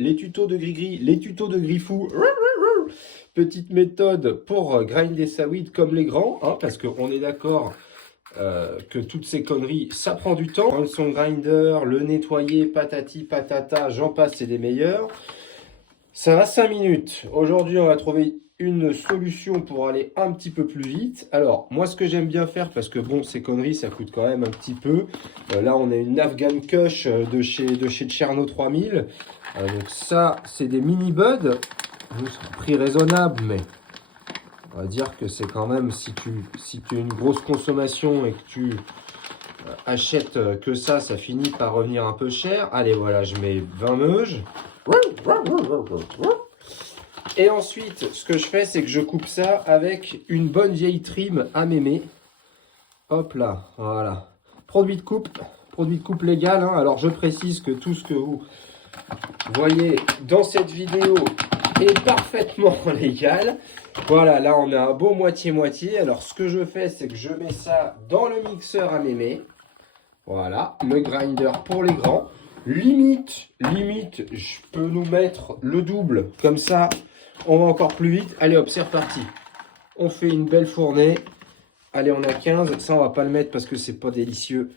les tutos de Grigri, les tutos de Griffou. Petite méthode pour grinder sa weed comme les grands, hein, parce qu'on est d'accord que toutes ces conneries, ça prend du temps. Prendre son grinder, le nettoyer, patati patata, j'en passe, c'est des meilleurs. Ça va 5 minutes. Aujourd'hui, on va trouver une solution pour aller un petit peu plus vite. Alors, moi, ce que j'aime bien faire, parce que bon, ces conneries, ça coûte quand même un petit peu. Là, on a une Afghan Kush de chez Cherno 3000. Donc ça, c'est des mini buds. Prix raisonnable, mais on va dire que c'est quand même, si tu as une grosse consommation et que tu achètes que ça finit par revenir un peu cher. Allez, voilà, je mets 20 meuges. Et ensuite, ce que je fais, c'est que je coupe ça avec une bonne vieille trim à mémé. Hop là, voilà. Produit de coupe légal. Hein. Alors, je précise que tout ce que vous voyez dans cette vidéo est parfaitement légal. Voilà, là, on a un beau moitié-moitié. Alors, ce que je fais, c'est que je mets ça dans le mixeur à mémé. Voilà, le grinder pour les grands. Limite, je peux nous mettre le double. Comme ça, on va encore plus vite. Allez hop, c'est reparti. On fait une belle fournée. Allez, on a 15. Ça, on va pas le mettre parce que c'est pas délicieux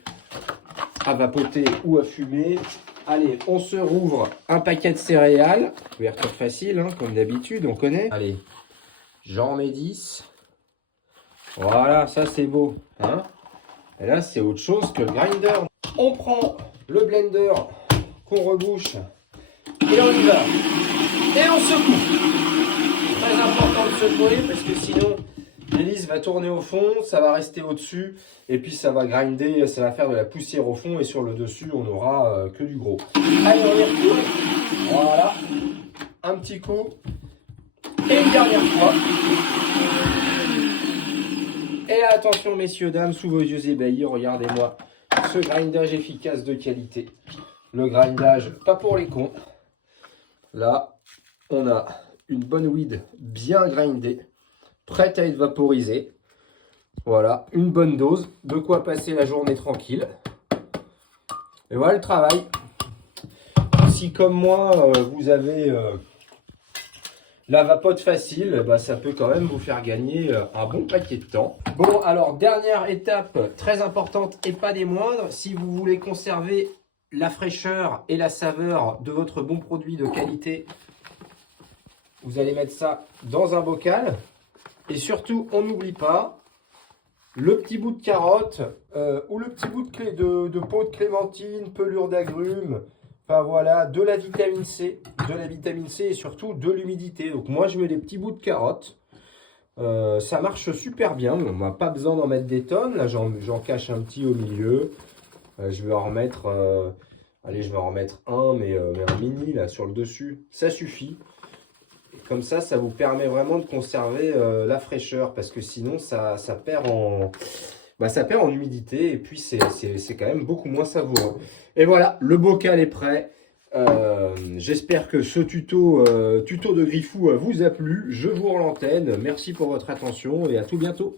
à vapoter ou à fumer. Allez, on se rouvre un paquet de céréales. Ouverture facile, hein, comme d'habitude, on connaît. Allez, j'en mets 10. Voilà, ça c'est beau. Hein. Et là, c'est autre chose que le grinder. On prend le blender qu'on rebouche et on y va. Et on secoue. Très important de secouer parce que sinon l'hélice va tourner au fond, ça va rester au-dessus et puis ça va grinder, ça va faire de la poussière au fond et sur le dessus on n'aura que du gros. Allez, on y retourne. Voilà. Un petit coup. Et une dernière fois. Et attention messieurs, dames, sous vos yeux ébahis, regardez-moi ce grindage efficace de qualité. Le grindage, pas pour les cons. Là, on a une bonne weed bien grindée, prête à être vaporisée. Voilà, une bonne dose, de quoi passer la journée tranquille. Et voilà le travail. Si comme moi, vous avez la vapote facile, bah, ça peut quand même vous faire gagner un bon paquet de temps. Bon, alors, dernière étape très importante et pas des moindres. Si vous voulez conserver la fraîcheur et la saveur de votre bon produit de qualité, vous allez mettre ça dans un bocal. Et surtout, on n'oublie pas le petit bout de carotte ou le petit bout de peau de clémentine, pelure d'agrumes. Enfin voilà, de la vitamine C et surtout de l'humidité. Donc moi je mets des petits bouts de carotte. Ça marche super bien. On n'a pas besoin d'en mettre des tonnes. Là j'en cache un petit au milieu. Je vais en remettre, allez je vais en remettre un, mais un mini là sur le dessus. Ça suffit. Et comme ça vous permet vraiment de conserver la fraîcheur parce que sinon ça perd en... ça perd en humidité et puis c'est quand même beaucoup moins savoureux. Et voilà, le bocal est prêt. J'espère que ce tuto de Griffou vous a plu. Je vous rends l'antenne. Merci pour votre attention et à tout bientôt.